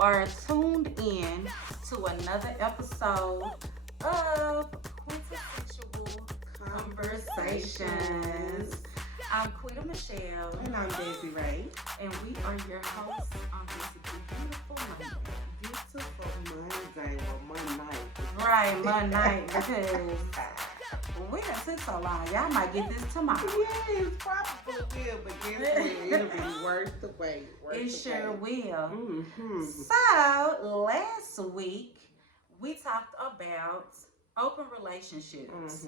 are tuned in to another episode of Quintessential Conversations. I'm Quita Michelle. And I'm Daisy Ray. And we are your hosts on this beautiful Monday. Beautiful Monday, well, Monday. Right, Monday, because we done took so long. Y'all might get this tomorrow. Yes, probably will, but guess what? It'll be worth the wait. It sure will. Mm-hmm. So, last week, we talked about open relationships.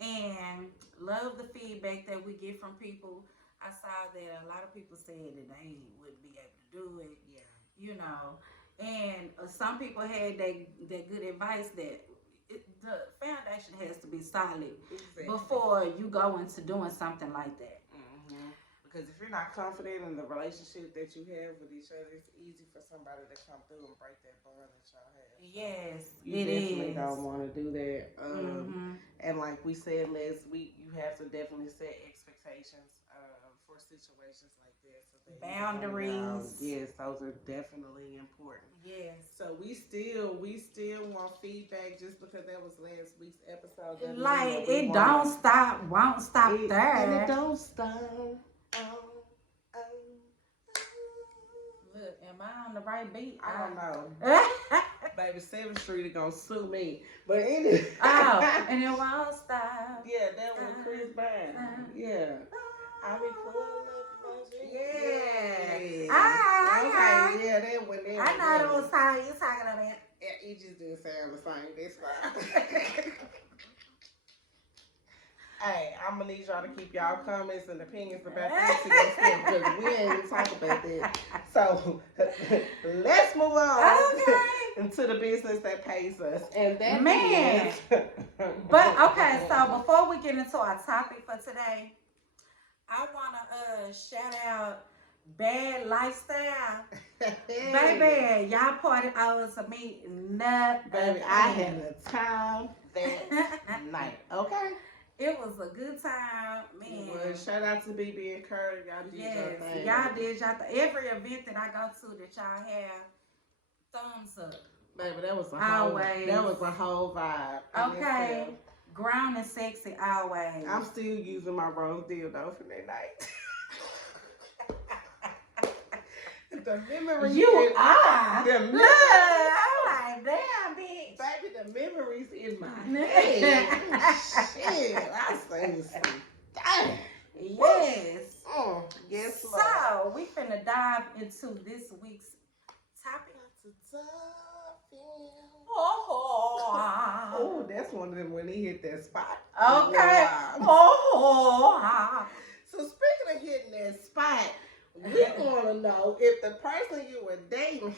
And love the feedback that we get from people. I saw that a lot of people said that they wouldn't be able to do it. Yeah. You know. And some people had that good advice that the foundation has to be solid before you go into doing something like that. Because if you're not confident in the relationship that you have with each other, it's easy for somebody to come through and break that bond that y'all have. Yes, you definitely don't want to do that. And like we said last week, you have to definitely set expectations for situations like that. So that boundaries. Yes, those are definitely important. Yes. So we still want feedback just because that was last week's episode. Like it don't stop, won't stop there. And it don't stop. Look, am I on the right beat? I don't know. Baby, 7th Street is gonna sue me. But anyway. Oh, and it won't stop. Yeah, that was Chris Brown. Yeah. I be pulling up my shit. Yeah. Okay, yeah, that one there. I know those songs you talking about. Yeah, it just didn't sound the same. That's fine. Hey, I'm gonna need y'all to keep y'all comments and opinions about this because we ain't even talk about that. So let's move on into the business that pays us, and that is. But okay, so before we get into our topic for today, I wanna shout out Bad Lifestyle. Baby, y'all party hours of me. Baby, I had a time that night. Okay. It was a good time, man. Well, shout out to BB and Curry. Y'all did your thing. Y'all did y'all thing. Every event that I go to that y'all have, thumbs up. Baby, that was a whole vibe. Okay. Ground and sexy always. I'm still using my rose dildo from that night. The memories. You are. The memories. I'm like, damn, bitch. Baby, the memories in my head. Shit, I say damn. Yes. Yes, Lord. So, we finna dive into this week's topic. Oh, that's one of them when he hit that spot. Okay. So speaking of hitting that spot, we want to know if the person you were dating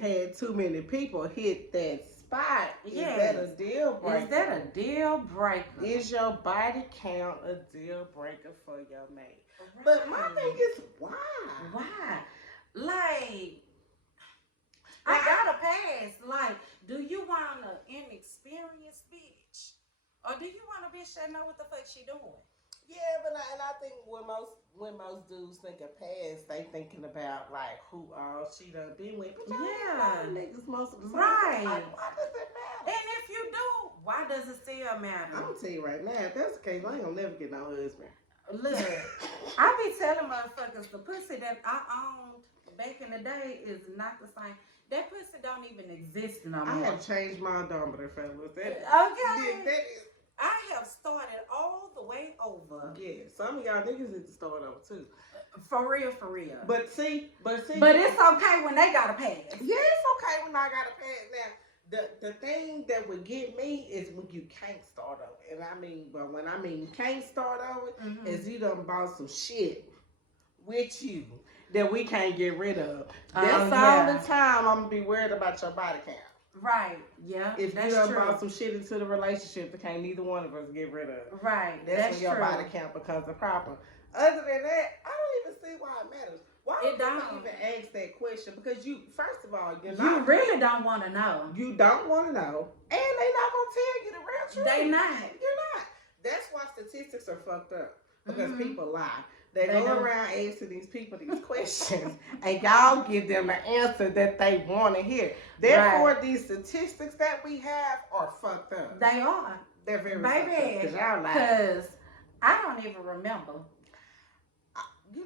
had too many people hit that spot. Yes. Is that a deal breaker? Is that a deal breaker? Is your body count a deal breaker for your mate? Right. But my thing is, why? Why? Like, I gotta pass. Like, do you want an inexperienced bitch? Or do you want a bitch that know what the fuck she doing? Yeah, but I think when most dudes think of past, they thinking about like who all she done been with. But niggas most of the time. Right. Like, why does it matter? And if you do, why does it still matter? I'm gonna tell you right now, if that's the case, I ain't gonna never get no husband. Look, I be telling motherfuckers the pussy that I owned back in the day is not the same. That pussy don't even exist no more. I have changed my odometer, fellas. Okay. I have started all the way over. Yeah, some of y'all niggas need to start over too. For real. But see. But it's okay when they gotta pass. Yeah, it's okay when I gotta pass. Now, the thing that would get me is when you can't start over. And when I mean can't start over, is you done bought some shit with you that we can't get rid of. That's all the time I'm gonna be worried about your body count. Right, yeah. If you done brought some shit into the relationship that can't neither one of us get rid of. Right, that's when your body count becomes a problem. Other than that, I don't even see why it matters. Why would you even ask that question? Because first of all, you really don't want to know. You don't want to know, and they not gonna tell you the real truth. They not. You're not. That's why statistics are fucked up. Because people lie. They go around asking these people these questions, and y'all give them the answer that they want to hear. Therefore, these statistics that we have are fucked up. They are. They're very fucked up because y'all like. Because I don't even remember.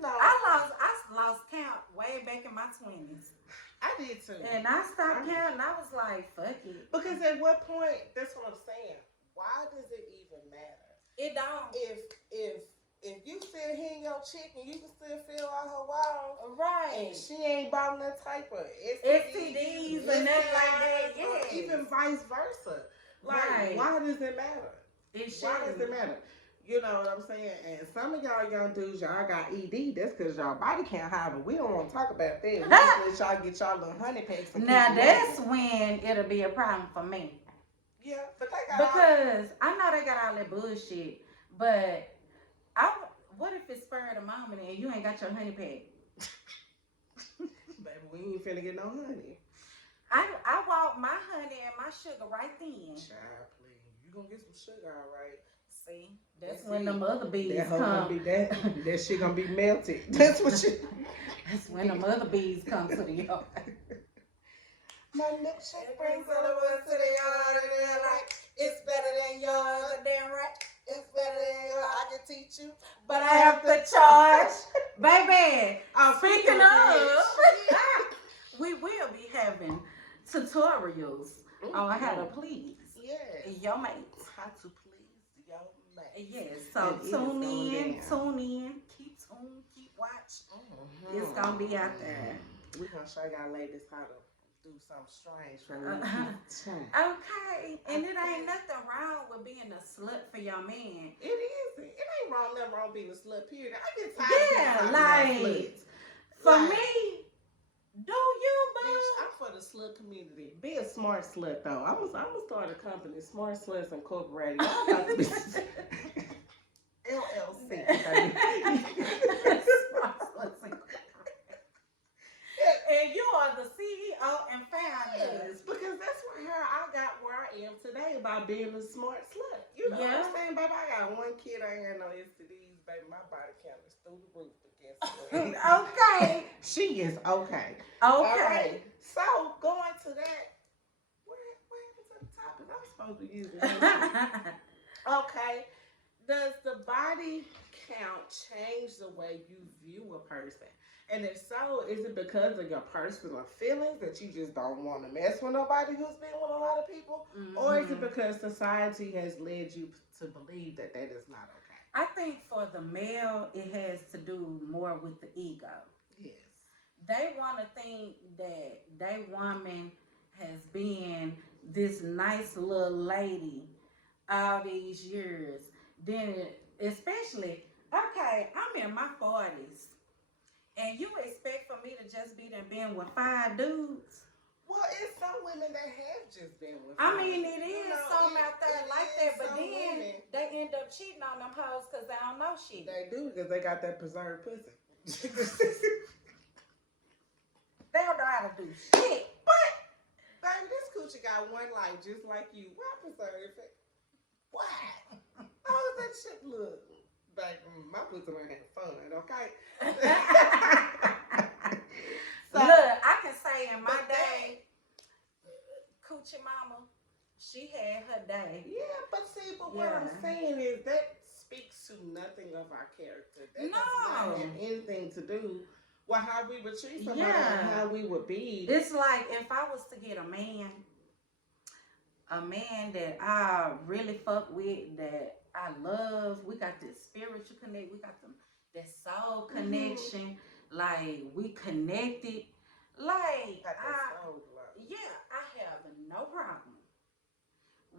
I lost count way back in my 20s. I did too. And I stopped counting. I was like, fuck it. Because at what point? That's what I'm saying. Why does it even matter? It don't. If you still hitting your chick and you can still feel on her walls, right? And she ain't bought that type of STDs and nothing like that. Yeah. Even vice versa. Like, why does it matter? Why does it matter? You know what I'm saying? And some of y'all young dudes, y'all got ED. That's because y'all body can't hide, but we don't want to talk about that. We just let y'all get y'all little honey packs. Now, that's when it'll be a problem for me. Yeah, but they got because I know they got all that bullshit, but what if it's spur of the moment and you ain't got your honey pack? Baby, we ain't finna get no honey. I want my honey and my sugar right then. Child, please. You gonna get some sugar, all right. See, that's when them other bees come. That shit gonna be melted. That's what you. That's when them other bees come to the yard. My milkshake brings all the ones to the yard, and they're like, it's better than yours, damn right. It's better than yours. I can teach you, but I have to charge. Baby, speaking of, we will be having tutorials on how to please your mates. How to please your mates. Yes, so tune in, keep tuned, keep watch. It's gonna be out there. We're gonna show y'all ladies how to do something strange for me. Okay, and it ain't nothing wrong with being a slut for your man. It isn't. It ain't nothing wrong being a slut, period. I get tired of sluts. For me, do you, boo? Bitch, I'm for the slut community. Be a smart slut, though. I'm gonna start a company, Smart Sluts Incorporated. Y'all about to be LLC, baby. Smart Sluts Incorporated. And you are the CEO and founder. Yes, because that's how I got where I am today by being a smart slut. You know what I'm saying, baby? I got one kid, I ain't got no STDs, baby. My body count is through the roof. But guess what? Okay. She is okay. Okay. All right. So, going to that, what happened to the topic? I'm supposed to use it. Okay. Does the body count change the way you view a person? And if so, is it because of your personal feelings that you just don't want to mess with nobody who's been with a lot of people? Mm-hmm. Or is it because society has led you to believe that is not okay? I think for the male, it has to do more with the ego. Yes. They want to think that their woman has been this nice little lady all these years. Then, especially, okay, I'm in my 40s. And you expect for me to just be there being with 5 dudes? Well, it's some women that have just been with 5. I mean, it is some out there like that, but then they end up cheating on them hoes because they don't know shit. They do because they got that preserved pussy. They don't know how to do shit. But, baby, this coochie got one life just like you. Why preserve it? Why? How does that shit look? Baby, my pussy ain't having fun, okay? So, look, I can say in my day, Coochie Mama, she had her day. Yeah, but see, what I'm saying is that speaks to nothing of our character. That does not have anything to do with how we would treat somebody and how we would be. It's like if I was to get a man that I really fuck with, that I love, we got this spiritual connection, we got that soul connection, like we connected, like I have no problem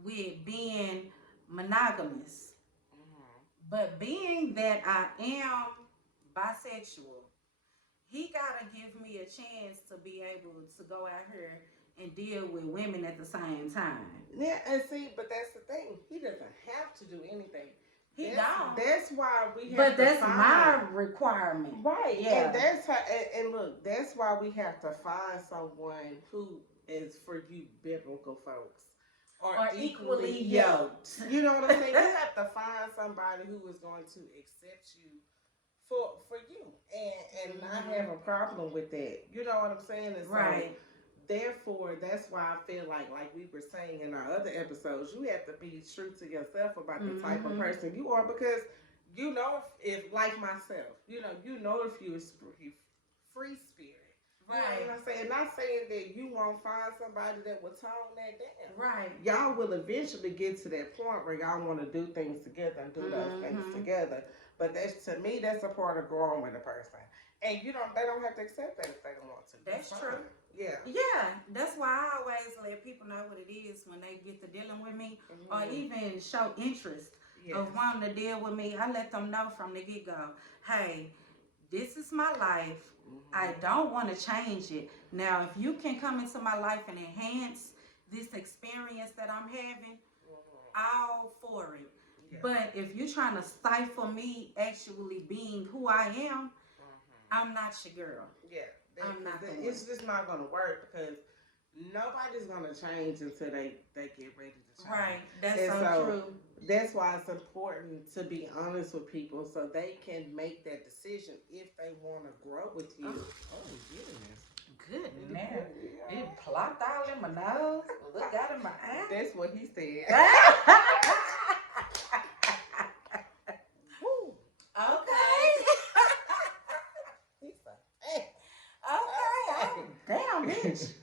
with being monogamous, but being that I am bisexual, he gotta give me a chance to be able to go out here and deal with women at the same time. Yeah, and see, but that's the thing. He doesn't have to do anything. He don't. That's why we have But that's my requirement. Right. Yeah. And that's how, and look, that's why we have to find someone who is for you biblical folks. Or equally yoked. You know what I'm saying? You have to find somebody who is going to accept you for you, and not have a problem with that. You know what I'm saying? And so Right. therefore, that's why I feel like we were saying in our other episodes, you have to be true to yourself about the type of person you are, because you know if like myself, you know if you're free spirit. You know Right. what I'm saying? Not saying that you won't find somebody that will tone that down. Right. Y'all will eventually get to that point where y'all want to do things together and do those things together. But that's, to me, that's a part of growing with a person. And they don't have to accept that if they don't want to. That's true. Yeah. Yeah, that's why I always let people know what it is when they get to dealing with me, or even show interest of wanting to deal with me. I let them know from the get go, hey, this is my life. I don't want to change it. Now, if you can come into my life and enhance this experience that I'm having, all for it. Yeah. But if you're trying to stifle me actually being who I am, I'm not your girl. Yeah. I'm not. It's just not going to work, because nobody's going to change until they get ready to change. Right. That's so true. That's why it's important to be honest with people so they can make that decision if they want to grow with you. Oh, goodness. Goodness. It plopped all in my nose. Look out in my eye. That's what he said. Damn, bitch.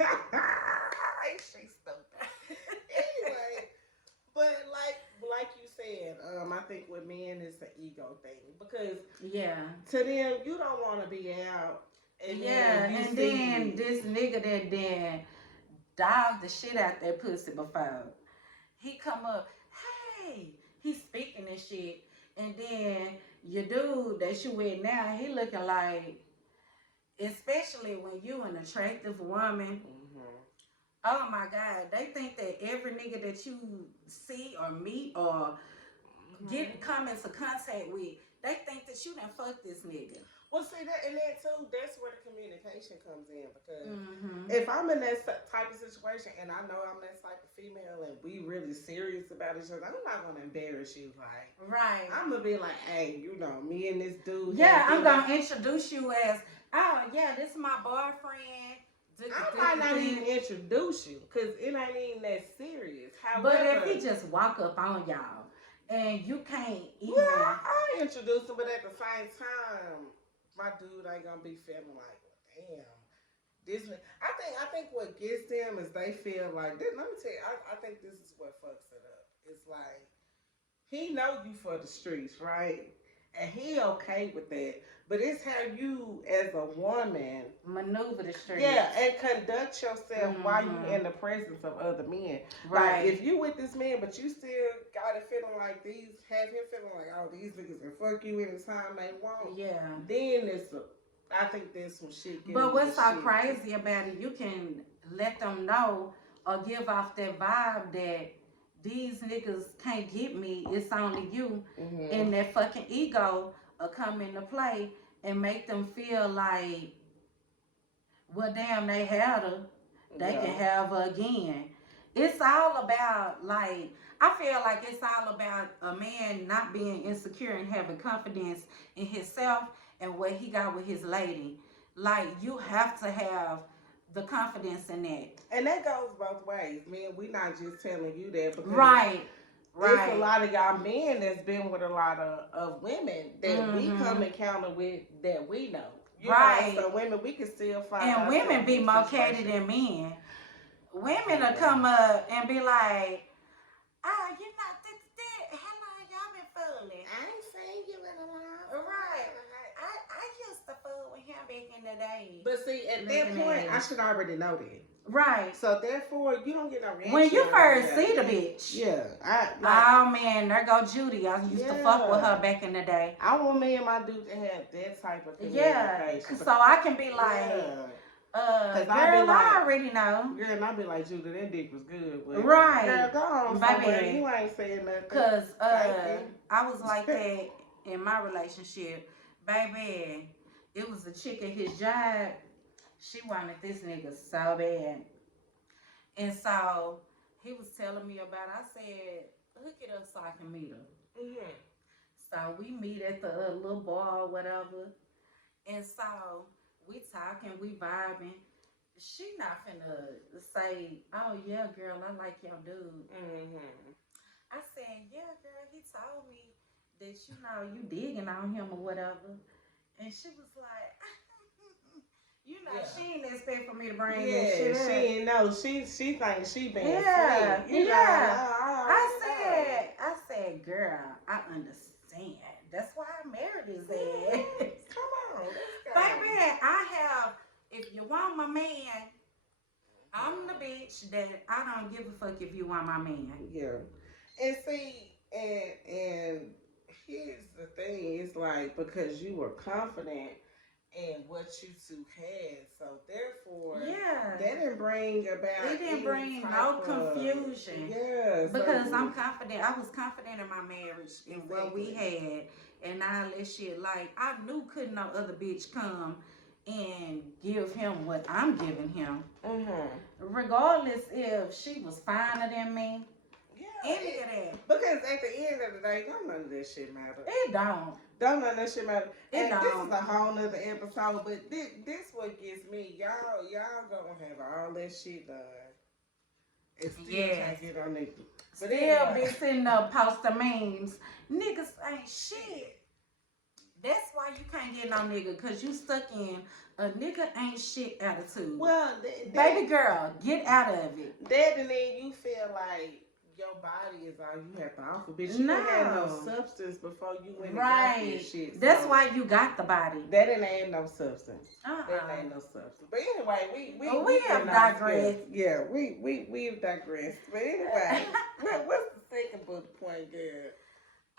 She's stupid. Anyway, but like you said, I think with men it's an ego thing, because to them you don't want to be out, and then this nigga that then dogged the shit out that pussy before, he come up, hey, he's speaking this shit, and then your dude that you with now, he looking like, especially when you an attractive woman, oh my God, they think that every nigga that you see or meet or come into contact with, they think that you done fucked this nigga. Well, see, that too, that's where the communication comes in, because if I'm in that type of situation and I know I'm that type of female and we really serious about each other, I'm not going to embarrass you. Right. I'm going to be like, hey, me and this dude. Yeah, I'm going to introduce you as, oh, yeah, this is my boyfriend. I might not even introduce you, because it ain't even that serious. However, but if he just walk up on y'all and you can't even... Well, I introduce him, but at the same time, my dude ain't gonna be feeling like, damn, this. I think what gets them is they feel like. Let me tell you, I think this is what fucks it up. It's like he know you for the streets, right? And he okay with that, but it's how you as a woman maneuver the streets. Yeah, and conduct yourself while you in the presence of other men. Right. Like, if you with this man, but you still got it feeling like have him feeling like, oh, these niggas can fuck you anytime they want. Yeah. Then I think there's some shit. But what's so crazy about it, you can let them know or give off that vibe that these niggas can't get me, it's only you. And that fucking ego will come into play and make them feel like, well, damn, they had her, they can have her again. It's all about, like, I feel like it's all about a man not being insecure and having confidence in himself and what he got with his lady. Like, you have to have the confidence in that. And that goes both ways. Man, we not just telling you that, because right. There's a lot of y'all men that's been with a lot of women that we come encounter with that we know. You know? So women, we can still find. And women be more catty than men. Women will come up and be like, oh, you know, how long y'all been fooling? I ain't seen you in a long time. Right. I used to fool with him back in the day. But see, at that point, I should already know that. Right. So therefore, you don't get no reaction. When you first see the bitch. Yeah. Oh man, there go Judy. I used to fuck with her back in the day. I want me and my dude to have that type of communication. So I can be like, girl, I already know. Girl, and I be like, Judy, that dick was good. But right. Girl, go on, baby. You ain't saying nothing. Cause I was like that in my relationship. Baby, it was a chick at his job. She wanted this nigga so bad. And so he was telling me about it. I said, hook it up so I can meet her. So we meet at the little bar or whatever. And so we talking, we vibing. She not finna say, "Oh yeah, girl, I like your dude." Mm-hmm. I said, "Yeah, girl, he told me that you digging on him or whatever." And she was like, Yeah. she ain't expect for me to bring that Yeah, shit she up. ain't know. She thinks she been Yeah, slick. yeah. I already know. I said, girl, I understand. That's why I married his Mhm. ass. Come on, let's go. Baby, I have, if you want my man, I'm the bitch that I don't give a fuck if you want my man. Yeah. And see, and here's the thing, it's like because you were confident in what you two had, so therefore Yeah. that didn't bring about It didn't any bring type no of confusion. yeah. Because So I'm confident. I was confident in my marriage and what we had and all that shit. Like I knew couldn't no other bitch come and give him what I'm giving him. mm-hmm. Regardless if she was finer than me. Yeah, Any of that. because at the end of the day, don't none of that shit matter. It don't. Don't none of that shit matter. It And this is don't. a whole nother episode, but this what gets me. Y'all gonna have all that shit done. And still Yes. can't get on it. But Still anyway. be sitting up posting memes. Niggas ain't shit. That's why you can't get no nigga, cause you stuck in a nigga ain't shit attitude. Well, baby girl, get out of it. That and then you feel like your body is all you have to offer, bitch. You didn't have no substance before you went and got that shit. That's why you got the body. That didn't add no substance. That ain't no substance. But anyway, we have digressed. Yeah, we've digressed. But anyway, what's the second bullet point, girl?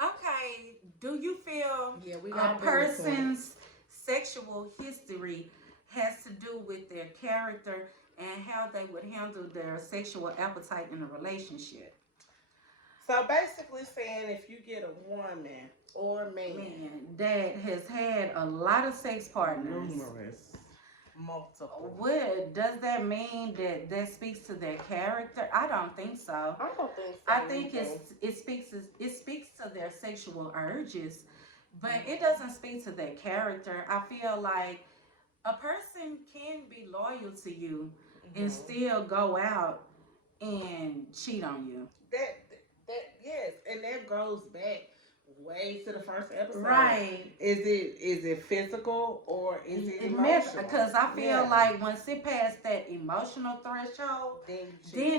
Okay, do you feel we a person's sexual history has to do with their character and how they would handle their sexual appetite in a relationship? So basically saying if you get a woman or man that has had a lot of sex partners, multiple. What does that mean? That speaks to their character? I don't think so. I don't think so. I think it speaks to their sexual urges, but it doesn't speak to their character. I feel like a person can be loyal to you and still go out and cheat on you. That yes, and that goes back way to the first episode. Right. Is it physical or is it emotional? Because I feel like once it passed that emotional threshold, then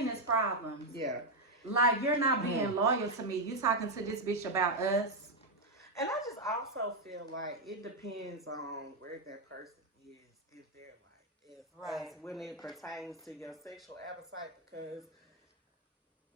it's problems. Yeah. Like you're not being loyal to me. You talking to this bitch about us. And I just also feel like it depends on where that person is in their life. As when it pertains to your sexual appetite, because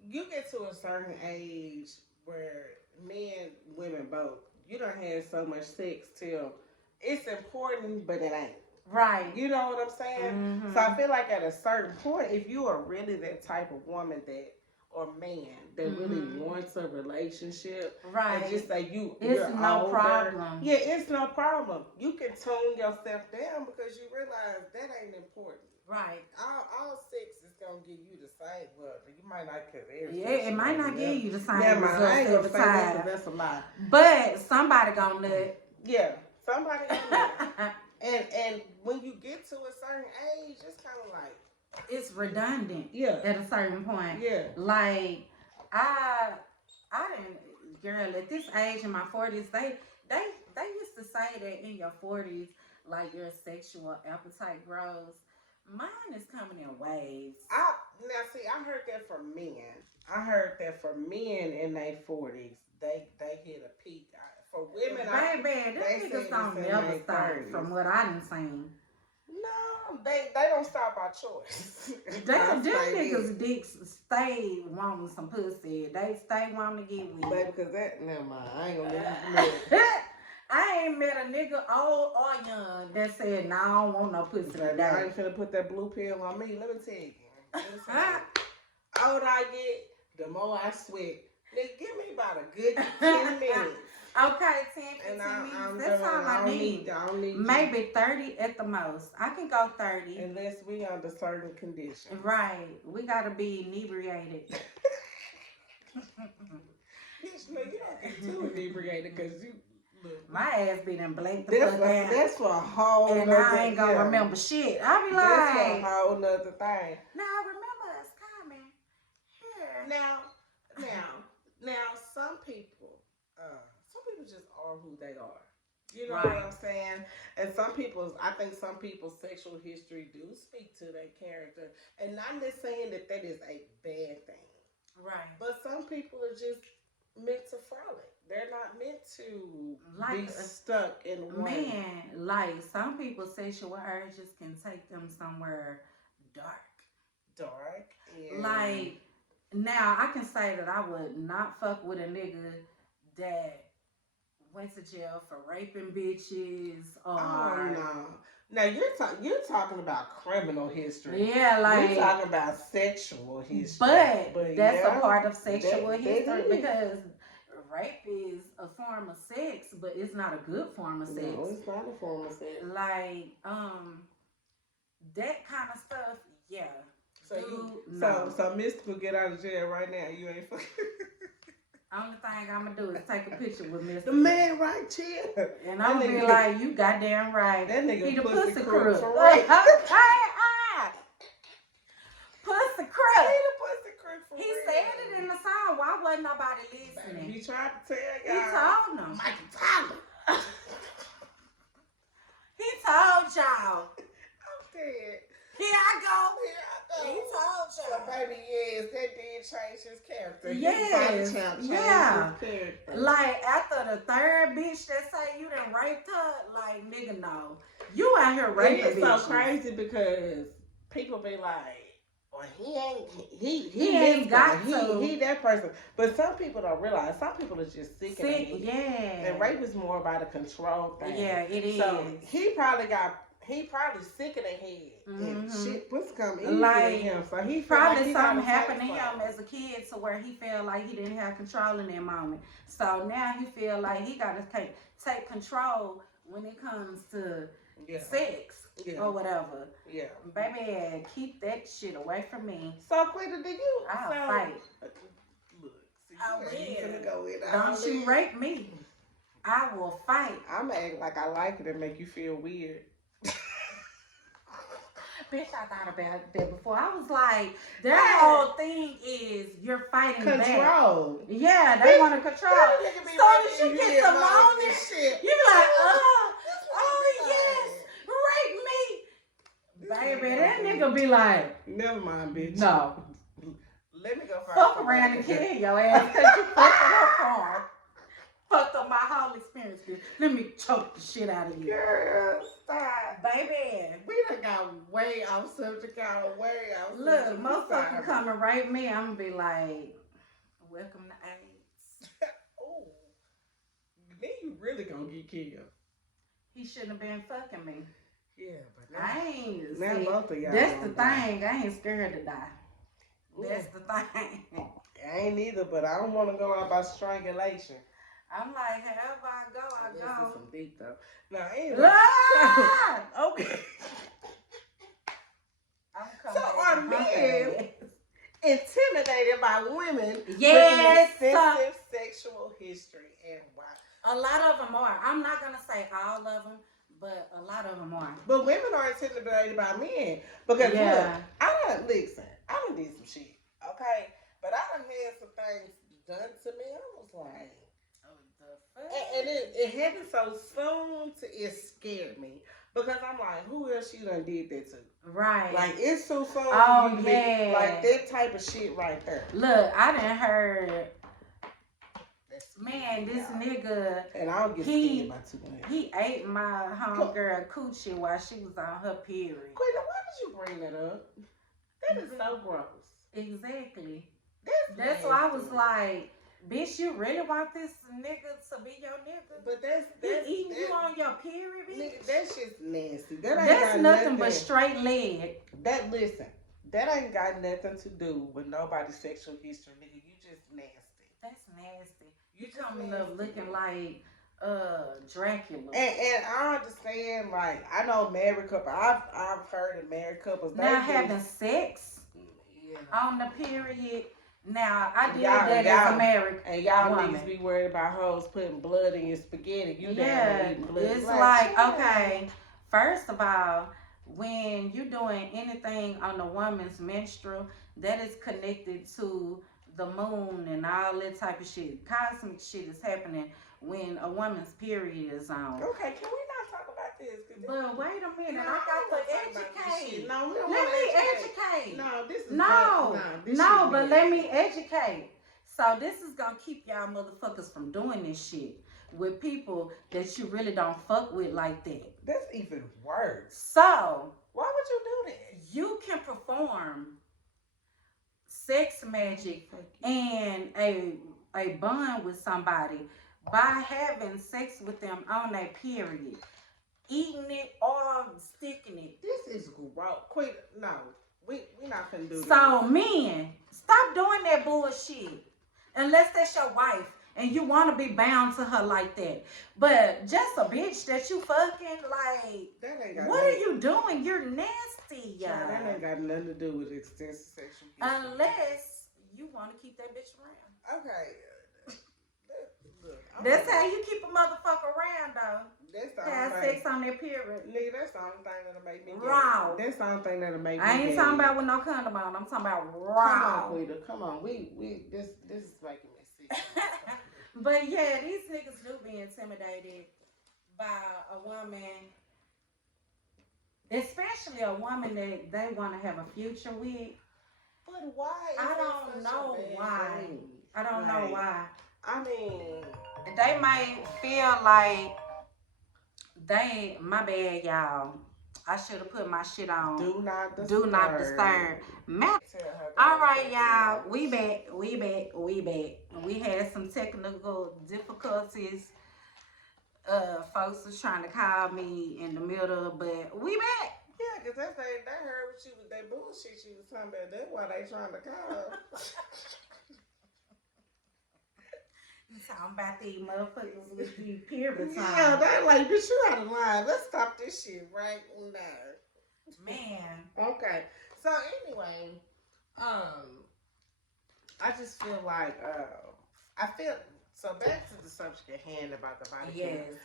you get to a certain age where men, women both, you don't have so much sex till it's important, but it ain't. Right. You know what I'm saying? Mm-hmm. So I feel like at a certain point, if you are really that type of woman that or man that really wants a relationship, and just say you're no older, problem. Yeah, it's no problem. You can tone yourself down because you realize that ain't important. Right. All sex is gonna give you the same. Well, you might not get every. Yeah, it might not give you the same. Yeah, I ain't gonna say that's a lie. But somebody gonna nut. Yeah, somebody gonna nut. And when you get to a certain age, it's kind of like it's redundant. Yeah. At a certain point. Yeah. Like I didn't, girl, at this age in my 40s, they used to say that in your 40s, like your sexual appetite grows. Mine is coming in waves. I heard that from men. I heard that for men in their 40s, they hit a peak. For women, baby, them niggas don't never stop from what I done seen. No, they don't stop by choice. Them niggas dicks stay wanting some pussy. They stay wanting to get with. Baby, because never mind. I ain't gonna let I ain't met a nigga old or young that said, "No, I don't want no pussy today." I ain't finna put that blue pill on me. Let me tell you. The older I get, the more I sweat. Nigga, give me about a good 10 minutes. Okay, 10, 15 minutes. That's all I need. I don't need maybe 30 at the most. I can go 30. Unless we under certain conditions. Right. We gotta be inebriated. Well, you don't get too inebriated because you look. My ass be done blanked the That's fuck out. that's for a whole and nother, I ain't gonna remember shit. I be like, that's for a whole nother thing. now remember us coming here. Now, some people just are who they are. You know Right. what I'm saying? And I think some people's sexual history do speak to their character, and not just saying that is a bad thing. Right. But some people are just meant to frolic. They're not meant to be stuck in one. Man, like some people's sexual urges can take them somewhere dark. And Like now, I can say that I would not fuck with a nigga that went to jail for raping bitches or. Oh no. Now you're talking about criminal history. Yeah, like you're talking about sexual history. But that's a part of sexual history because rape is a form of sex, but it's not a good form of sex. No, it's not a form of sex. Like that kind of stuff, yeah. So Mystical get out of jail right now. You ain't fucking. Only thing I'm gonna do is take a picture with Mr. The man right here. And I'm gonna be like, you goddamn right. That nigga he the pussy crook. For like, real. Pussy crook. He the pussy crook for He real. said it in the song. Why wasn't nobody listening? He tried to tell He y'all. told them. Michael Tyler. He told y'all. I'm dead. Here I go. He told y'all. So baby, yes, that did change his character. Yes. His body Yeah. his character. Like after the third bitch that say you done raped her, like nigga, no, you out here raping It's bitches. so crazy because people be like, well, he ain't got to. He that person. But some people don't realize. Some people are just sick. Yeah. And rape is more about a control thing. Yeah, it is. So he probably sick in the head. And shit was coming easy like, to him. So he probably something happened to him as a kid to where he felt like he didn't have control in that moment. So now he feel like he gotta take control when it comes to sex or whatever. Yeah. Baby, keep that shit away from me. So Quita, do you? I'll fight. Look, see, I will. Don't you rape me. I will fight. I'm gonna act like I like it and make you feel weird. Bitch, I thought about that before. I was like, their whole thing is you're fighting control. back. Yeah, they want to control. So as you get the moment, you be like, oh yes, rape me. Baby, that nigga be like, never mind, bitch. No. Let me go find fuck around and kill your ass because you fucked up hard. Fucked up my whole experience, bitch. Let me choke the shit out of you. Girl, stop. Baby. We done got way off subject, Look, motherfucker come and rape me, I'm gonna be like, welcome to AIDS. Oh. Then you really gonna get killed. He shouldn't have been fucking me. Yeah, but now, I ain't. now See, both of y'all that's the die. thing. I ain't scared to die. That's the thing. I ain't either, but I don't want to go out by strangulation. I'm like, however I go, I go. Some deep though. Now, anyway. Okay. So are men intimidated by women with an extensive sexual history, and why? A lot of them are. I'm not gonna say all of them, but a lot of them are. But women are intimidated by men because look, I done did some shit, okay? But I done had some things done to me. I was like, and it happened so soon it scared me because I'm like, who else you done did that to? Right. Like it's so soon. Oh yeah. Like that type of shit right there. Look, I done heard. Man, this nigga, and I don't get scared by too much. He ate my homegirl coochie while she was on her period. Quita, why did you bring that up? That is so gross. Exactly. That's why I was like, bitch, you really want this nigga to be your nigga? But that's eating you on your period, bitch. Nigga, that shit's nasty. That's got nothing but straight leg. That ain't got nothing to do with nobody's sexual history, nigga. You just nasty. That's nasty. You coming up looking like Dracula. And I understand, like, I know married couples. I've heard of married couples. Now having sex on the period Now I did that as a married and y'all woman. niggas be worried about hoes putting blood in your spaghetti. You down there eating blood. It's like okay, first of all, when you're doing anything on a woman's menstrual, that is connected to the moon and all that type of shit. Cosmic shit is happening when a woman's period is on. Okay, can we not talk about this? But wait a minute, I got to educate. No, we don't let me educate. No, this is no, but let me educate. So this is gonna keep y'all motherfuckers from doing this shit with people that you really don't fuck with like that. That's even worse. So why would you do that? You can perform sex magic and a bond with somebody by having sex with them on their period, eating it or sticking it. This is gross. Quit. No, we not finna do this. So men, stop doing that bullshit. Unless that's your wife and you want to be bound to her like that. But just a bitch that you fucking like, that ain't got what are you doing? You're nasty, y'all. That ain't got nothing to do with extensive sexual history. Unless you want to keep that bitch around. Okay. That's how you keep a motherfucker around, though. That's the have sex on their period. Nigga, that's the only thing that'll make me raw. That's the only thing that'll make me I ain't talking about with no condom on. I'm talking about raw. Come on. We this is making me sick. But yeah, these niggas do be intimidated by a woman, especially a woman that they want to have a future with. But why? I don't know why. I don't know why. I mean, they might feel like my bad, y'all. I should have put my shit on. Do not disturb. All right, y'all. We back. We had some technical difficulties. Folks was trying to call me in the middle, but we back. Yeah, because they heard what you was, that bullshit you was talking about. That's why they trying to call. Talking about these motherfuckers with these period times. Yeah, they like, bitch, you out of line. Let's stop this shit right now. Man. Okay. So anyway, I just feel like so back to the subject at hand about the body count.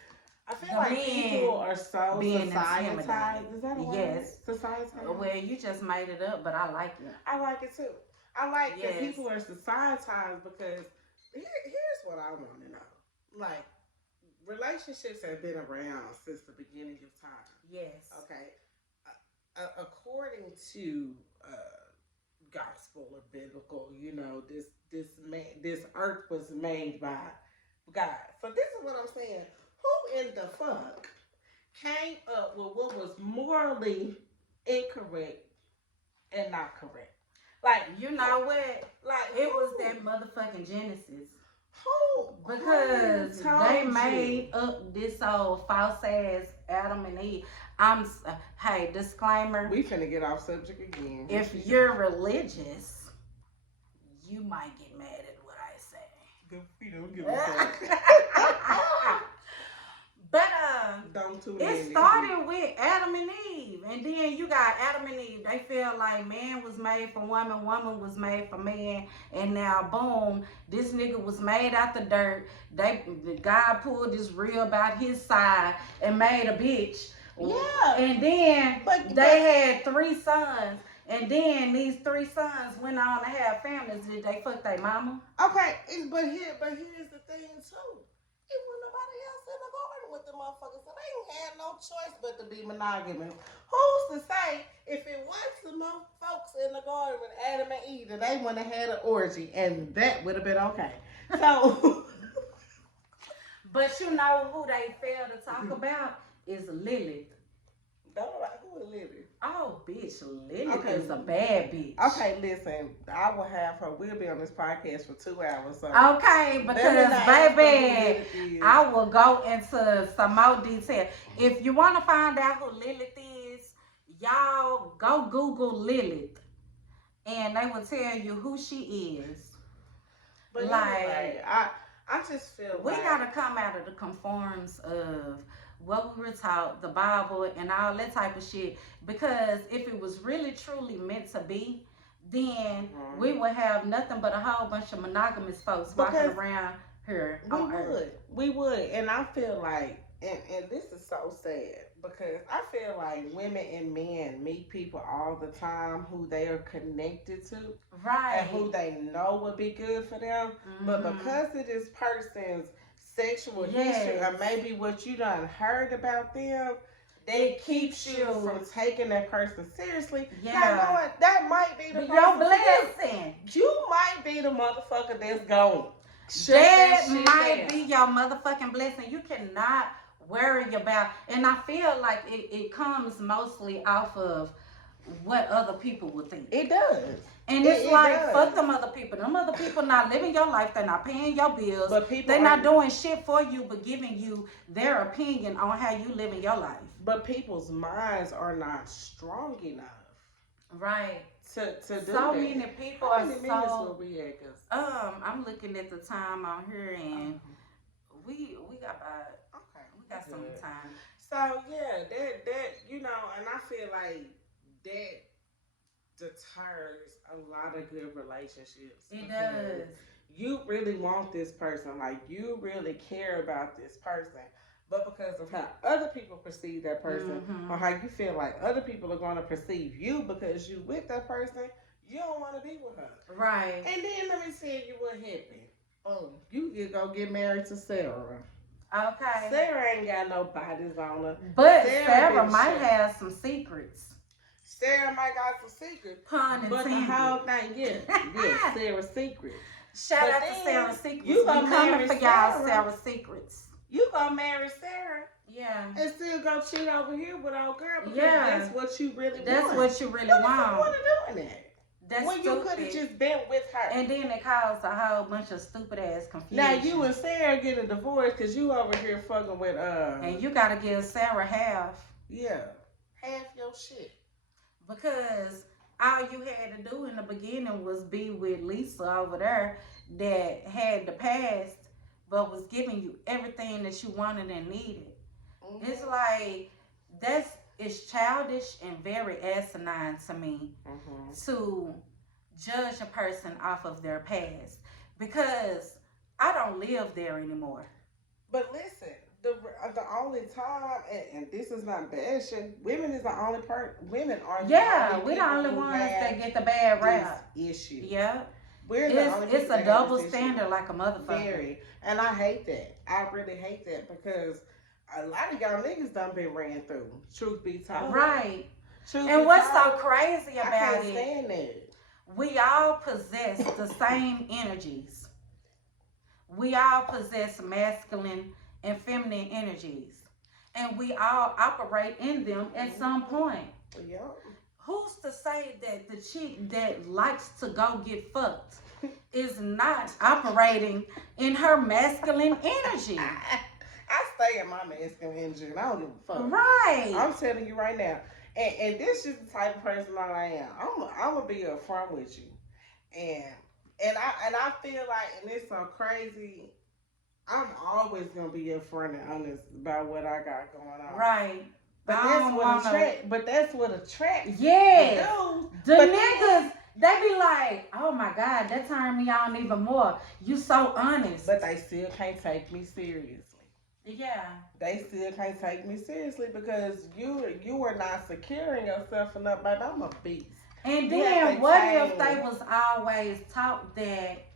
I feel like people are so societized. Is that a word? Yes. Societized? Well, you just made it up, but I like it. I like it too. I like that people are societized because here's what I want to know. Like, relationships have been around since the beginning of time. Yes. Okay. According to gospel or biblical, this earth was made by God. So this is what I'm saying. Who in the fuck came up with what was morally incorrect and not correct? Like, you know what? Like, it was that motherfucking Genesis. Who? Because they made up this old false ass Adam and Eve. Hey, disclaimer. We finna get off subject again. If you're religious, you might get mad at what I say. We don't give a fuck. But don't tune it started with Adam and Eve, and then you got Adam and Eve. They feel like man was made for woman, woman was made for man, and now boom, this nigga was made out the dirt. God pulled his rib out his side and made a bitch. Yeah, and then they had 3 sons. And then these 3 sons went on to have families. Did they fuck their mama? Okay, but here's the thing too. It wasn't nobody else in the garden with the motherfuckers, so they had no choice but to be monogamous. Who's to say if it was some more folks in the garden with Adam and Eve that they would have had an orgy and that would have been okay? So, but you know who they fail to talk about is Lilith. Who is Lilith? Oh, bitch, Lilith is a bad bitch. Okay, listen, I will have her. We'll be on this podcast for 2 hours. So okay, because baby, I will go into some more detail. If you want to find out who Lilith is, y'all go Google Lilith, and they will tell you who she is. But anyway, I just feel we gotta come out of the conforms of what we were taught, the Bible, and all that type of shit. Because if it was really truly meant to be, then we would have nothing but a whole bunch of monogamous folks walking Because around here on Earth. we would, and I feel like, and this is so sad because I feel like women and men meet people all the time who they are connected to, Right. and who they know would be good for them, but because of this person's sexual history or maybe what you done heard about them, it keeps you from taking that person seriously. Yeah. Now, you know what? That might be the your blessing. You might be the motherfucker that's going. That might be your motherfucking blessing. You cannot worry about, and I feel like it comes mostly off of what other people would think. It does. And it's like, fuck them other people. Them other people not living your life. They're not paying your bills. They're not doing shit for you, but giving you their opinion on how you living your life. But people's minds are not strong enough. Right. To do so that. many people are so. We at, I'm looking at the time on here, and we got some time. So yeah, that you know, and I feel like that deters a lot of good relationships. It does. You really want this person, like you really care about this person. But because of how other people perceive that person, or how you feel like other people are going to perceive you because you with that person, you don't want to be with her. Right. And then let me tell you what happened. Oh, you can go get married to Sarah. Okay. Sarah ain't got no bodies on her. But Sarah might have some secrets. Sarah might got some secrets. Pun intended. But the whole thing, yeah, Sarah's secret. Shout out to Sarah's secrets. You coming for y'all Sarah's secrets. You gonna marry Sarah, yeah, and still go cheat over here with old girl because that's what you really want. That's what you really want. What you doing that? That's when you could have just been with her. And then it caused a whole bunch of stupid ass confusion. Now you and Sarah getting divorced because you over here fucking with and you gotta give Sarah half. Yeah, half your shit. Because all you had to do in the beginning was be with Lisa over there that had the past, but was giving you everything that you wanted and needed. It's like, it's childish and very asinine to me to judge a person off of their past, because I don't live there anymore. But listen, the only time, and this is not bashing, women is the only women are we're the only ones that get the bad rap. Issue. Yeah. It's a double standard like a motherfucker. Very. And I hate that. I really hate that because a lot of y'all niggas done been ran through. Truth be told. Right. And what's so crazy about I can't stand that. We all possess the same energies. We all possess masculine and feminine energies. And we all operate in them at some point. Yeah. Who's to say that the chick that likes to go get fucked is not operating in her masculine energy? I stay in my masculine energy and I don't give a fuck. Right. I'm telling you right now. And this is the type of person that I am. I'm gonna be upfront with you. And I feel like, and it's so crazy, I'm always gonna be upfront and honest about what I got going on. Right. But that's what attracts. Yeah. The niggas, they be like, oh my God, that turned me on even more. You so honest. But they still can't take me seriously. Yeah. They still can't take me seriously because you are not securing yourself enough, baby. I'm a beast. And then what if they was always taught that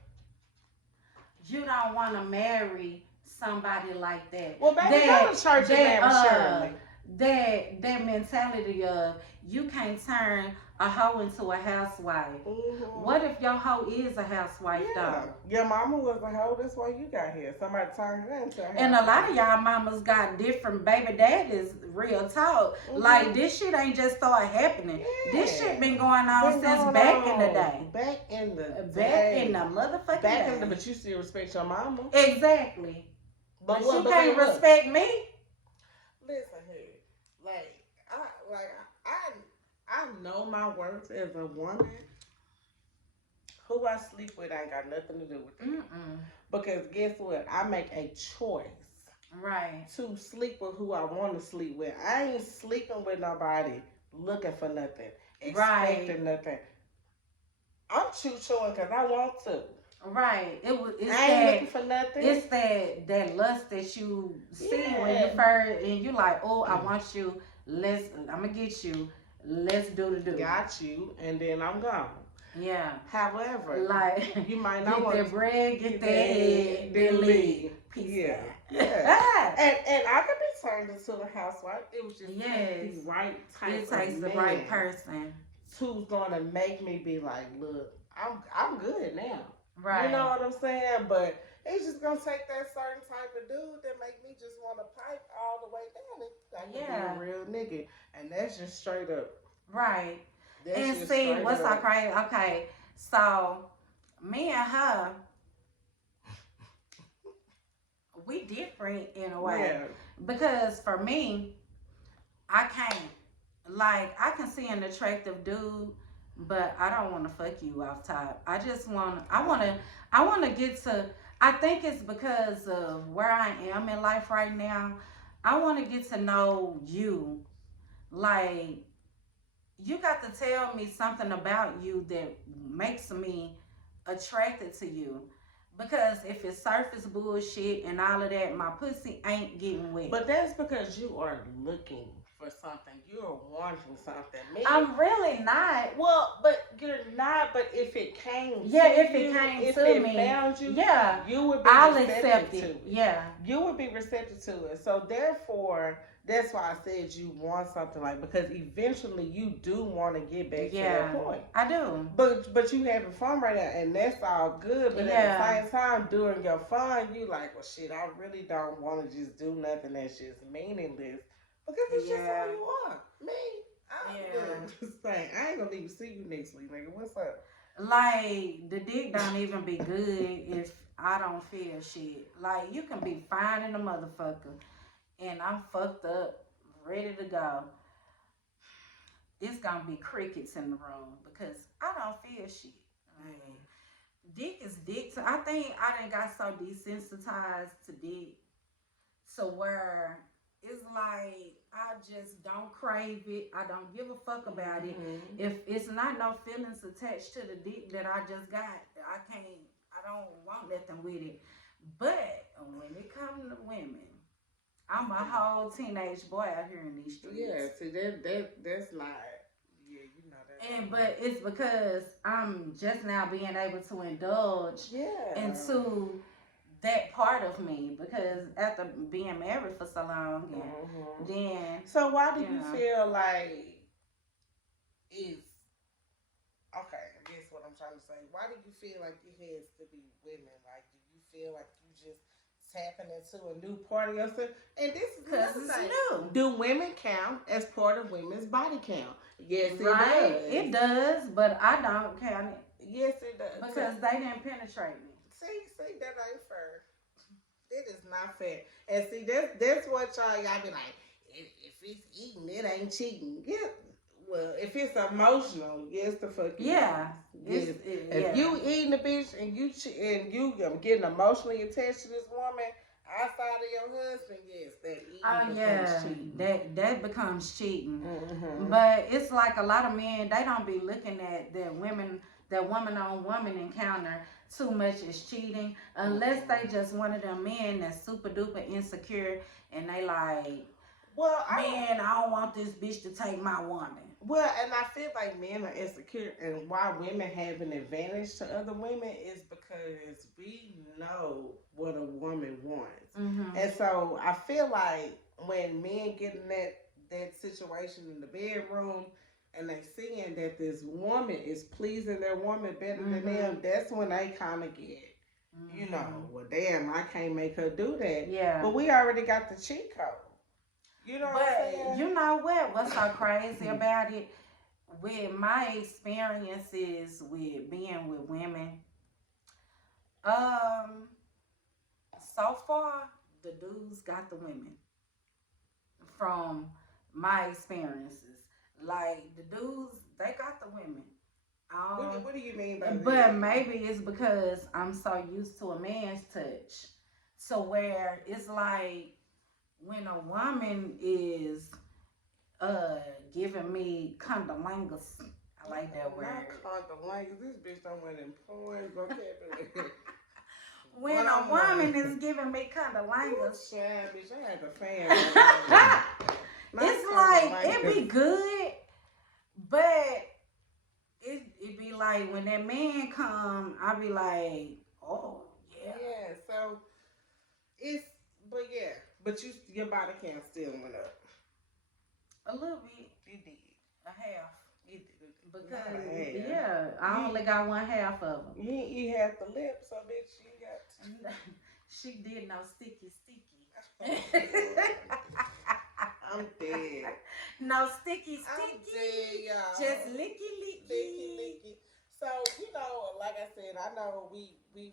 you don't want to marry somebody like that? Well, baby, go to church and marry Shirley. That mentality of you can't turn a hoe into a housewife. What if your hoe is a housewife though? Your mama was a hoe, that's why you got here. Somebody turned her into a housewife. And a lot of y'all mamas got different baby daddies, real talk. Like this shit ain't just started happening. Yeah. This shit been going on since back in the day. Back in the motherfucking day. But you still respect your mama. Exactly. But you can't respect me. Listen here. I know my worth as a woman. Who I sleep with ain't got nothing to do with it. Because guess what? I make a choice. Right. To sleep with who I want to sleep with. I ain't sleeping with nobody looking for nothing. Expecting nothing. I'm chewing because I want to. Right. It's I ain't looking that for nothing. it's that lust that you see when you Yeah. first and you like, oh, I want you. I'm gonna get you. Let's do the do. Got you, and then I'm gone. Yeah. However, Like you might not get want that to bread, get that head, then leave. Peace Yeah, out. yeah. And I could be turned into a housewife. It was just Yes. the right type It of takes the man right person. who's gonna make me be like, look, I'm good now. You Right. know what I'm saying? But it's just gonna take that certain type of dude that make me just want to pipe all the way down. That could Yeah. be a real nigga, and that's just straight up. Right. That's And just see, straight what's so up. crazy? Okay, so me and her, we different in a way. Yeah. Because for me, I can't. Like, I can see an attractive dude, but I don't want to fuck you off top. I want to get to, I think it's because of where I am in life right now. I want to get to know you. Like, you got to tell me something about you that makes me attracted to you. Because if it's surface bullshit and all of that, my pussy ain't getting wet. But that's because you are looking for something. You're wanting something. Me, I'm really not. well, but you're not. But if it came, Yeah, to if you, it came if to it me, found you, yeah, you would be I'll receptive accept to it. it. Yeah, You would be receptive to it. So therefore, that's why I said you want something like, because eventually you do want to get back to that point. I do. But you having fun right now, and that's all good. But Yeah. at the same time, during your fun, you like, well, shit, I really don't want to just do nothing that's just meaningless because it's just all you want. Me, I'm just saying, I ain't gonna even see you next week, nigga. What's up? Like, the dick don't even be good if I don't feel shit. Like, you can be fine in a motherfucker, and I'm fucked up, ready to go. It's gonna be crickets in the room because I don't feel shit. Like, dick is dick. I think I done got so desensitized to dick to where it's like I just don't crave it. I don't give a fuck about it. If it's not no feelings attached to the dick that I just got, I can't. I don't want nothing with it. But when it comes to women, I'm a whole teenage boy out here in these streets. Yeah, see that's not. Yeah, you know that. But it's because I'm just now being able to indulge into that part of me because after being married for so long, and then. So why do you feel like it's okay? I guess what I'm trying to say. Why do you feel like it has to be women? Like, do you feel like you just tapping into a new part of yourself? And this is because it's new. Do women count as part of women's body count? Yes, it right? does. It does, but I don't count it. Yes, it does. Because they didn't penetrate me. See, that ain't fair. It is not fair. And see, that's what y'all be like. If it's eating, it ain't cheating. Yeah. Well, if it's emotional, yes, the fuck. Yeah. Yes. If you eating a bitch and you getting emotionally attached to this woman outside of your husband, yes, that eating becomes cheating. That becomes cheating. Mm-hmm. But it's like a lot of men, they don't be looking at that women on woman encounter too much as cheating unless they just one of them men that's super duper insecure and they like, well, man, I don't want this bitch to take my woman. Well, and I feel like men are insecure, and why women have an advantage to other women is because we know what a woman wants. Mm-hmm. And so I feel like when men get in that situation in the bedroom and they seeing that this woman is pleasing their woman better than them, that's when they kind of get, you know, well, damn, I can't make her do that. Yeah. But we already got the cheat code. You know what I'm saying? You know what? What's so crazy about it? With my experiences with being with women, so far the dudes got the women. From my experiences, like the dudes, they got the women. What do you mean by that? But maybe it's because I'm so used to a man's touch, so where it's like when a woman is giving me condolingus, I like that word. Not condolences. This bitch don't want employee vocabulary. When a woman is giving me condolences, bitch, I had the fan. It's like it be good, but it be like when that man come, I be like, oh yeah. Yeah, so but your body count still went up. A little bit. It did. A half. It did. Because I only got one half of them. You ain't eat half the lip, so bitch, you got. She did no sticky. I'm dead. No sticky. I'm dead, y'all. Just licky. So like I said, I know we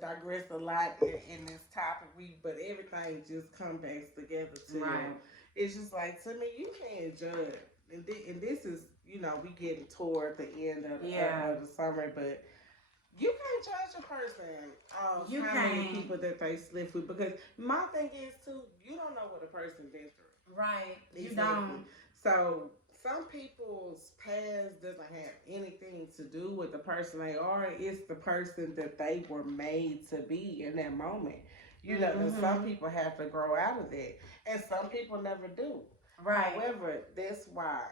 digressed a lot in this topic. But everything just comes back together to right. It's just like, to me, you can't judge, and this is we getting toward the end of the summer, but you can't judge a person you how can't. many people that they sleep with, because my thing is too, you don't know what a person been through. Right. Exactly. You don't. So some people's past doesn't have anything to do with the person they are. It's the person that they were made to be in that moment. And some people have to grow out of that, and some people never do. Right. However, that's why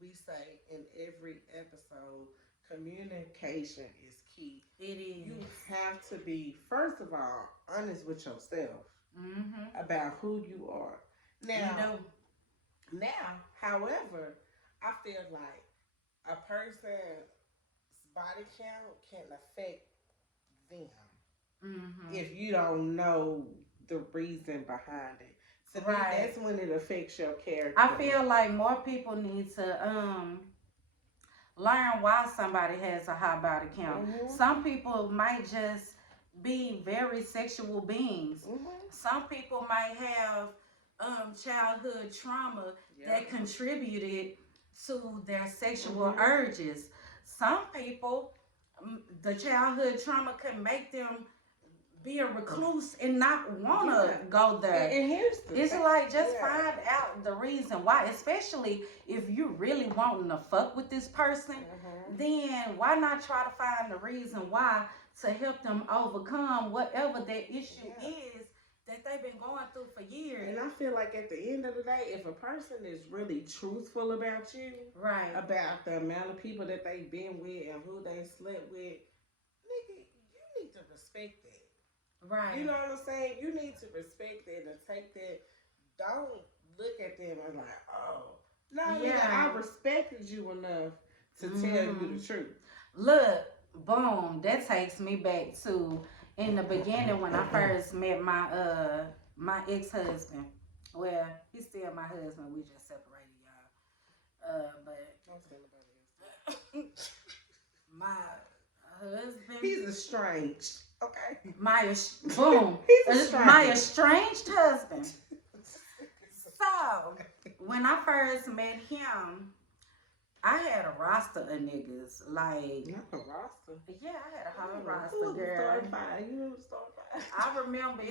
we say in every episode, communication is key. It is. You have to be, first of all, honest with yourself about who you are. Now, however, I feel like a person's body count can affect them if you don't know the reason behind it. So that's when it affects your character. I feel like more people need to learn why somebody has a high body count. Some people might just be very sexual beings. Some people might have childhood trauma that contributed to their sexual urges. Some people, the childhood trauma can make them be a recluse and not want to go there. And here's it's like, just find out the reason why, especially if you really wanting to fuck with this person, then why not try to find the reason why to help them overcome whatever their issue is that they've been going through for years. And I feel like at the end of the day, if a person is really truthful about you, about the amount of people that they've been with and who they slept with, nigga, you need to respect that. Right. You know what I'm saying? You need to respect that and take that. Don't look at them and like, oh. No, nigga, I respected you enough to tell you the truth. Look, boom, that takes me back to in the beginning when I first met my my ex-husband. Well, he's still my husband. We just separated, y'all. But my husband, he's estranged. Okay. My estranged husband. So when I first met him, I had a roster of niggas. Like, not a roster. Yeah, I had a whole roster, girl. You know the story. I remember.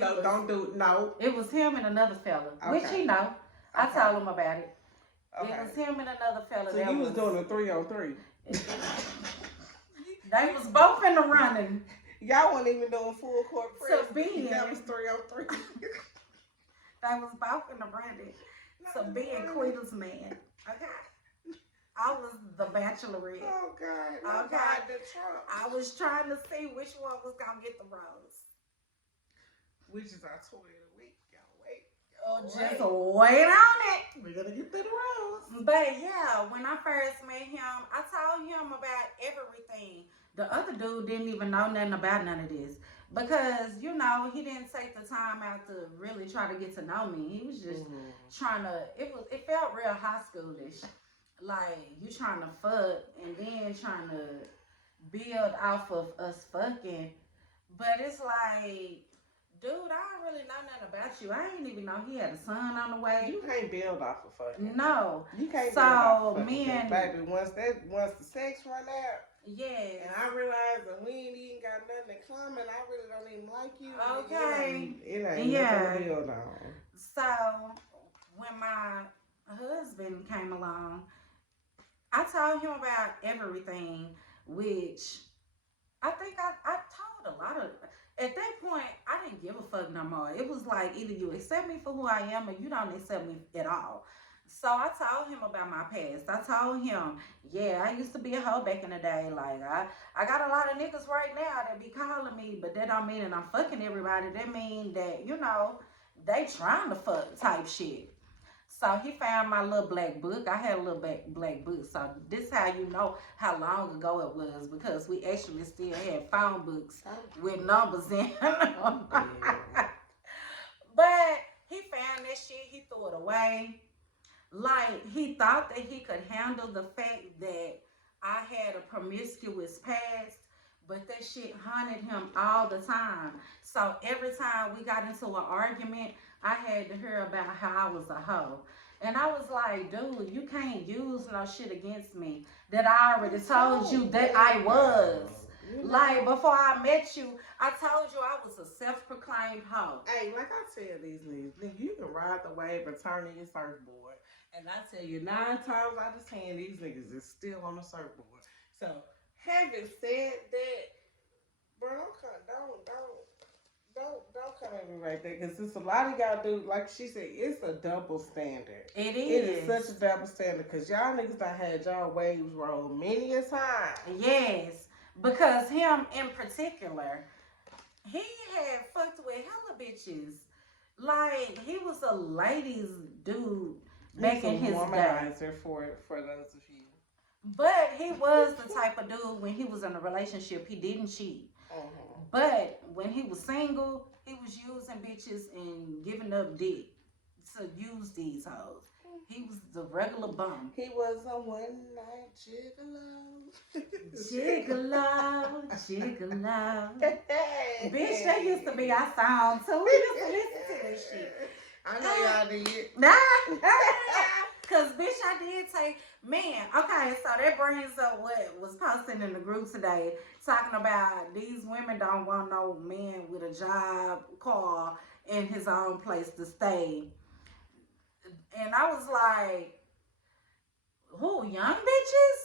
It was him and another fella, which he know. I told him about it. It was him and another fella. So you was doing a 3-on-3. They was both in the running. Y'all weren't even doing full court press. That was 3-on-3. They was both in the running. So being Quita's man. Okay. I was the bachelorette. Oh God. Okay. I was trying to see which one was gonna get the rose. Which is our toy of the week. Y'all wait. Just wait on it. We're gonna get that rose. But yeah, when I first met him, I told him about everything. The other dude didn't even know nothing about none of this. Because, he didn't take the time out to really try to get to know me. He was just trying to, it felt real high schoolish. Like, you trying to fuck and then trying to build off of us fucking. But it's like, dude, I don't really know nothing about you. I didn't even know he had a son on the way. You can't build off of fucking. No. You can't build off of fucking. So, baby, once the sex run out, yes. And I realized that we ain't even got nothing in common. I really don't even like you. Okay. It ain't nothing to build on. So, when my husband came along, I told him about everything, which I think I told a lot of. At that point, I didn't give a fuck no more. It was like either you accept me for who I am or you don't accept me at all. So I told him about my past. I told him, yeah, I used to be a hoe back in the day. Like I got a lot of niggas right now that be calling me, but that don't mean that I'm fucking everybody. That mean that, they trying to fuck type shit. So he found my little black book. I had a little black book. So this how you know how long ago it was because we actually still had phone books with numbers in them. But he found that shit. He threw it away. Like he thought that he could handle the fact that I had a promiscuous past, but that shit haunted him all the time. So every time we got into an argument, I had to hear about how I was a hoe. And I was like, dude, you can't use no shit against me that I already told you that I was. Like, before I met you, I told you I was a self-proclaimed hoe. Hey, like I tell these niggas, you can ride the wave and turn in your surfboard. And I tell you, 9 times out of 10, these niggas is still on the surfboard. So, having said that, bro, don't come at me right there, because it's a lot of y'all do, like she said, it's a double standard. It is. It is such a double standard, because y'all niggas done had y'all waves roll many a time. Yes, because him in particular, he had fucked with hella bitches. Like, he was a ladies dude back in his day. For those of you. But he was the type of dude when he was in a relationship, he didn't cheat. But when he was single, he was using bitches and giving up dick to use these hoes. He was the regular bum. He was a one-night gigolo. Gigolo. Bitch, that used to be our song too. We used to listen to that shit. I know y'all did. Nah. Cause bitch, I did take, man, okay, so that brings up what was posted in the group today, talking about these women don't want no man with a job, car, and his own place to stay. And I was like, who, young bitches?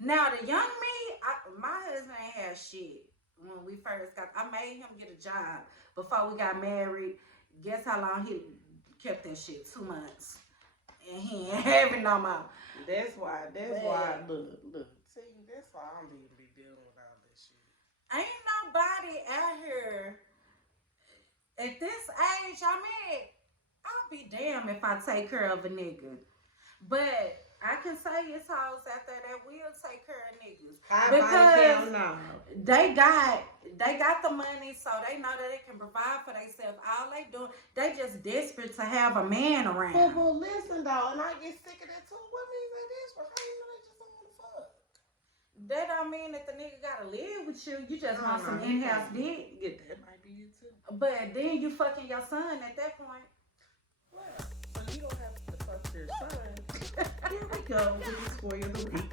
Now the young me, my husband ain't had shit when we first got, I made him get a job before we got married. Guess how long he kept that shit? 2 months. And he ain't having no more. That's why, look, see, that's why I don't even be dealing with all this shit. Ain't nobody out here at this age I'm at, I'll be damned if I take care of a nigga. But I can say it's hoes out there that will take care of niggas. Because they got the money, so they know that they can provide for themselves. All they do, they just desperate to have a man around. Well, listen though, and I get sick of that too. What means they desperate? How you know they just don't want to fuck? That don't mean that the nigga gotta live with you. You just want some in-house dick. Yeah, that might be it too. But then you fucking your son at that point. Well, so you don't have to fuck your son. Here we go with the story of the week.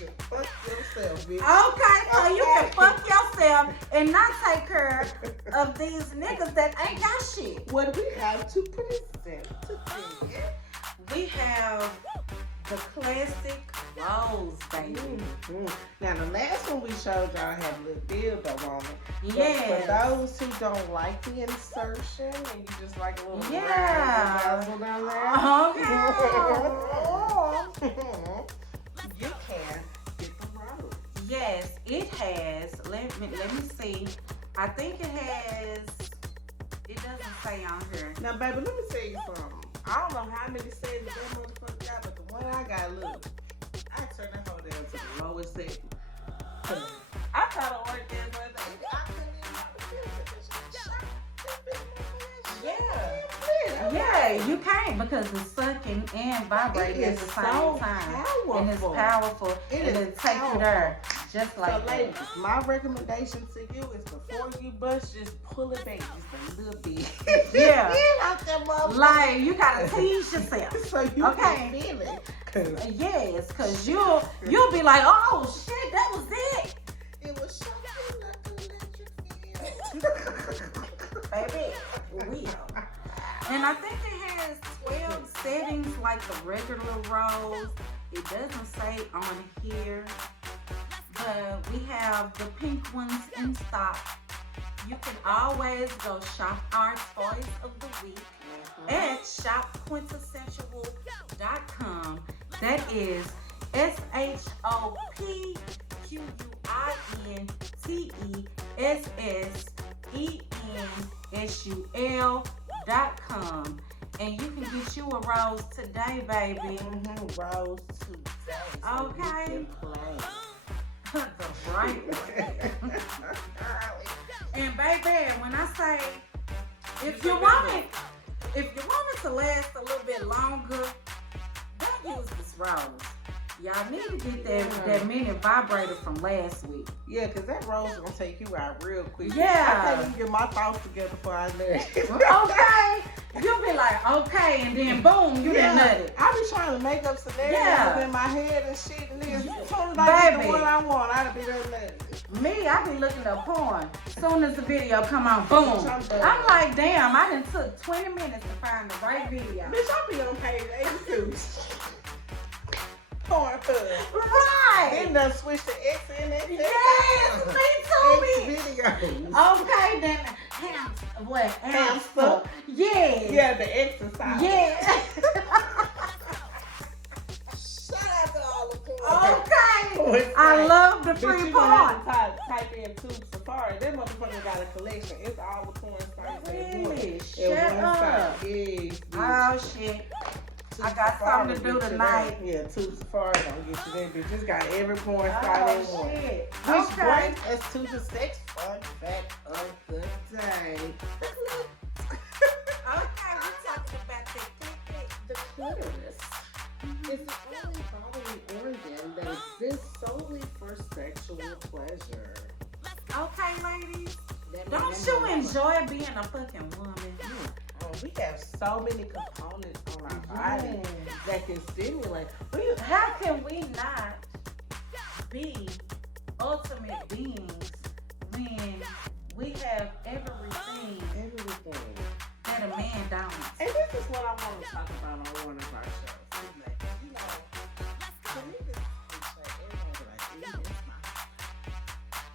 You can fuck yourself, bitch. Okay, so you can fuck yourself and not take care of these niggas that ain't got shit. What do we have to present today? We have the classic rose, baby. Mm-hmm. Now, the last one we showed y'all had a little dildo on it. Yeah. For those who don't like the insertion and you just like a little razzle down there, you can get the rose. Yes, it has. Let me see. I think it has. It doesn't say on here. Now, baby, let me tell you something. I don't know how many settings that motherfucker got, but the one I got, look, I turned that whole down to the lowest setting. I thought it worked that way, but I couldn't even Yeah, you can't because it's sucking and vibrating at the same time. Powerful. And it's powerful. It'll take you there just like so, that. ladies, my recommendation to you is before you bust, just pull it back just a little bit. Yeah. Like, you gotta tease yourself. So you can feel it. Yes, because you'll be like, oh shit, that was it. It was something like electric feel. Baby, real. And I think it has 12 settings like the regular rose. It doesn't say on here, but we have the pink ones in stock. You can always go shop our toys of the week at shopquintessential.com. That is SHOPQUINTESSENSUL.com. And you can get you a rose today, baby. Rose today. Okay. The bright one. And baby, when I say if you want it to last a little bit longer, don't use this rose. Y'all need to get that mini vibrator from last week. Yeah, because that rose is going to take you out real quick. Yeah. I can't even get my thoughts together before I nut. Okay. You'll be like, okay, and then boom, you done nutted. I be trying to make up scenarios in my head and shit, and then as soon as I get the one I want, I'll be done nutted. Me, I be looking up porn. Soon as the video come on, boom. I'm like, damn, I done took 20 minutes to find the right video. Bitch, I be on page 82. Porn fuzz. Right. Then done switch to X and X. Yes, me too. Videos. Okay, then hamster. Yeah. Yeah, the exercise. Yeah. Shout out to all the porn. Okay. I love the free you porn. have to type in Tube Safari. That motherfucker got a collection. It's all the porn sites. Really? Shut up. Yes. Oh shit. I got something to do tonight. Yeah, Tube Safari don't get you that bitch. Just got every porn site in one. Shit. Which brings us to the sex fun fact of the day. Okay, we're talking about The clitoris is the only bodily organ that exists solely for sexual pleasure. Okay, ladies. Don't you enjoy being a fucking woman? We have so many components on our body that can stimulate. How can we not be ultimate beings when we have everything that a man don't? And this is what I want to talk about on one of our shows. Like, you know, to me, this is like everyone's like, it's my.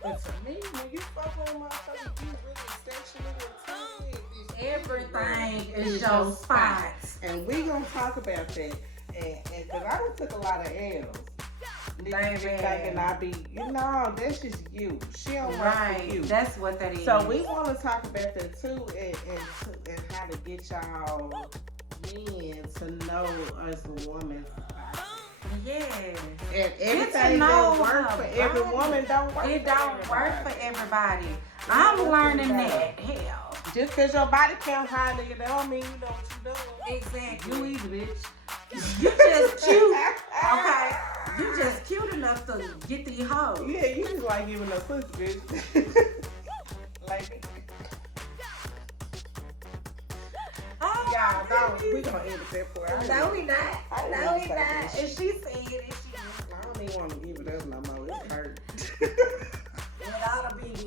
But to me, when you fuck with a motherfucker, you really sexually attuned. Everything is your spot. And we gonna talk about that. And cause I done took a lot of L's. Niggas be thinking I be, that's just you. She don't work for you. That's what that is. So we want to talk about that too, and how to get y'all men to know us a woman. Yes. And everything don't work for every woman. Don't work. It don't work for everybody. I'm learning that. Hell. Just because your body count high, nigga, that don't mean you know what you doing. Exactly. You easy, bitch. You just cute. Okay. You just cute enough to get these hoes. Yeah, you just like giving a pussy, bitch. Like. Oh, y'all, we gonna edit that part. No, we not. No, we not. And she said it. I don't even want to give it up no more. It's hurt. Without a BB.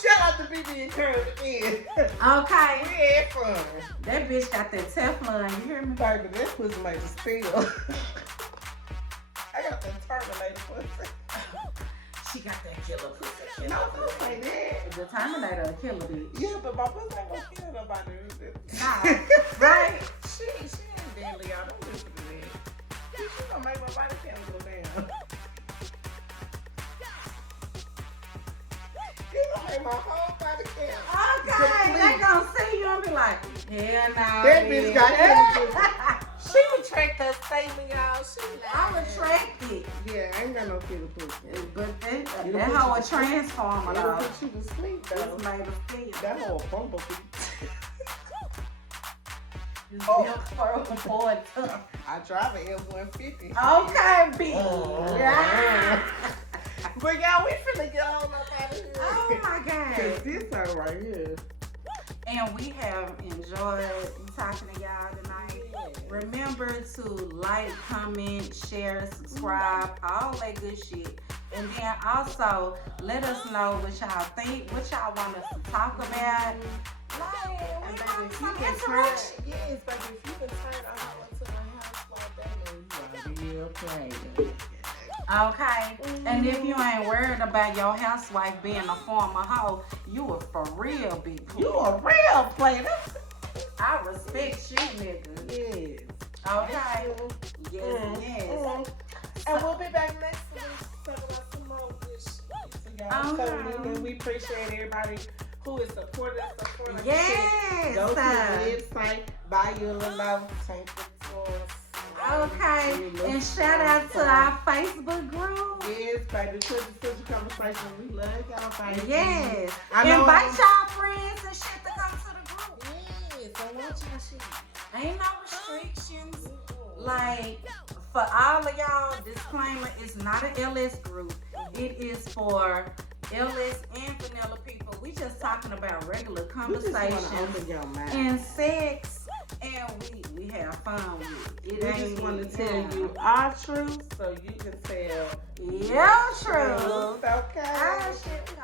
Shout out to BB and Curve again. Okay. We had fun. That bitch got that Teflon. You hear me? Baby, that pussy made a steal. I got that Terminator pussy. She got that killer pussy. No, don't say that. The Terminator a killer bitch. Yeah, but my pussy ain't gonna kill nobody. Nah. Right? She ain't deadly, y'all. Don't listen to that. She gonna make my body count go down. You gonna make my whole body count. Okay, they gonna see you and be like, hell no. That bitch got killer. She retract her statement, y'all. I'm attracted. Yeah, I ain't got no killer pussy. But that hoe a transformer, It'll though. put you to sleep, though. It's made of steel. That hoe a bumblebee. It's built for it tough. I drive an F-150. Okay, B. Yeah. But y'all, we finna get on up out of here. Oh my God. Cause this one right here. And we have enjoyed talking to y'all tonight. Remember to like, comment, share, subscribe, all that good shit. And then also let us know what y'all think, what y'all want us to talk about. Like, we want some interaction. Yes, baby, if you can turn on creative. Okay? And if you ain't worried about your housewife being a former hoe, you a for real big player. You a real player. I respect you, nigga. Yes. Okay? Yes. And we'll be back next week to talk about some more good shit. So y'all tuning in. We appreciate everybody who is supporting us. Yes. Go to the website, buy you a little love, take it to us. Okay. And shout out to our Facebook group. Yes, baby. Sister conversation. We love y'all, baby. Yes. Invite y'all friends and shit to come to the group. Yes. I want y'all shit. Ain't no restrictions. Like, for all of y'all, disclaimer, it's not an LS group. It is for LS and vanilla people. We just talking about regular conversations and sex, and we have fun with it. We just want to tell you our truth so you can tell your truth. Okay. Our shit, we